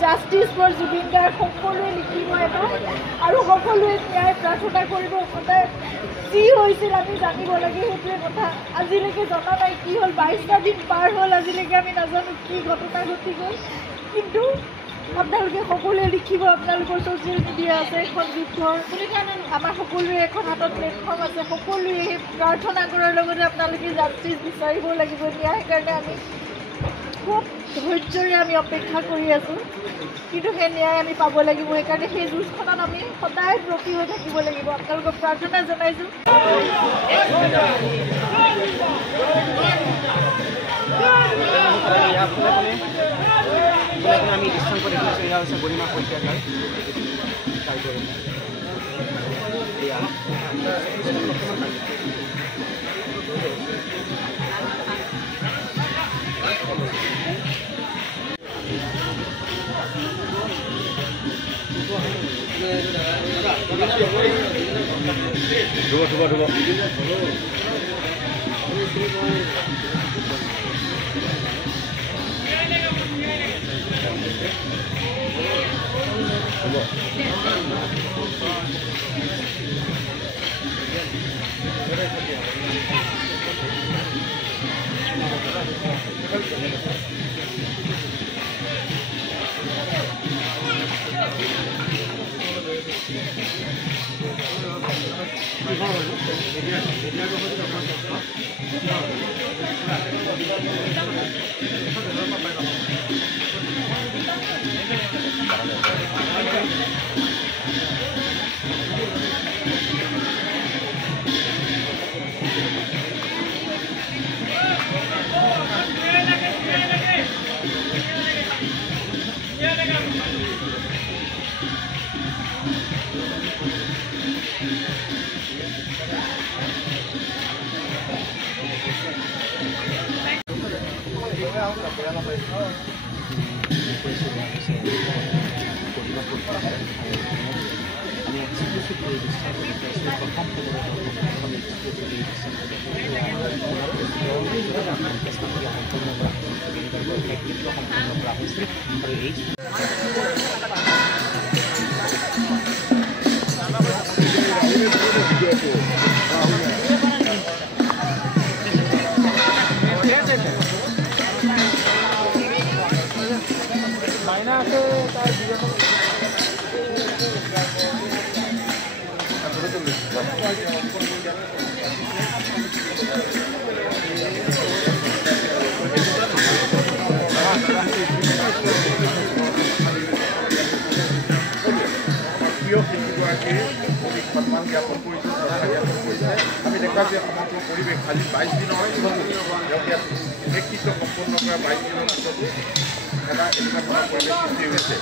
Justice for Zubeen Garg সকলোৱে লিখিব এটা আৰু সকলোৱে ন্যায় প্ৰাৰ্থনা কৰিব। সদায় কি হৈছিল আমি জানিব লাগে, সেইটোৱে কথা। আজিলৈকে জনা নাই কি হ'ল, 22টা দিন পাৰ হ'ল, আজিলৈকে আমি নাজানো কি ঘটনা ঘটি গ'ল। কিন্তু আপোনালোকে সকলোৱে লিখিব, আপোনালোকৰ ছ'চিয়েল মিডিয়া আছে, এখন যুদ্ধৰ আমাৰ সকলোৰে এখন হাতত প্লেটফৰ্ম আছে, সকলোৱে প্ৰাৰ্থনা কৰাৰ লগতে আপোনালোকে জাষ্টিছ বিচাৰিব লাগিব। ন্যায়ৰ কাৰণে আমি খুব ধৈৰ্যৰে আমি অপেক্ষা কৰি আছোঁ, কিন্তু সেই ন্যায় আমি পাব লাগিব। সেইকাৰণে সেই যুঁজখনত আমি সদায় ব্ৰতী হৈ থাকিব লাগিব। আপোনালোকক প্ৰাৰ্থনা জনাইছোঁ। আমি দৃষ্টান্ত দেখিছোঁ, এয়া হৈছে গৰিমা শইকীয়াৰ কাৰ্যক্ৰম। সন্মান জ্ঞাপন কৰিছোঁ, আমি দেখা যে সমগ্ৰ পৰিৱেশ আজি 22 দিনৰ পিছতো তেওঁক ইয়াত নেতৃত্ব সম্পন্ন কৰা 22 দিনৰ পিছতো এটা এনেকুৱা ধৰণৰ পৰিৱেশ সৃষ্টি হৈছে।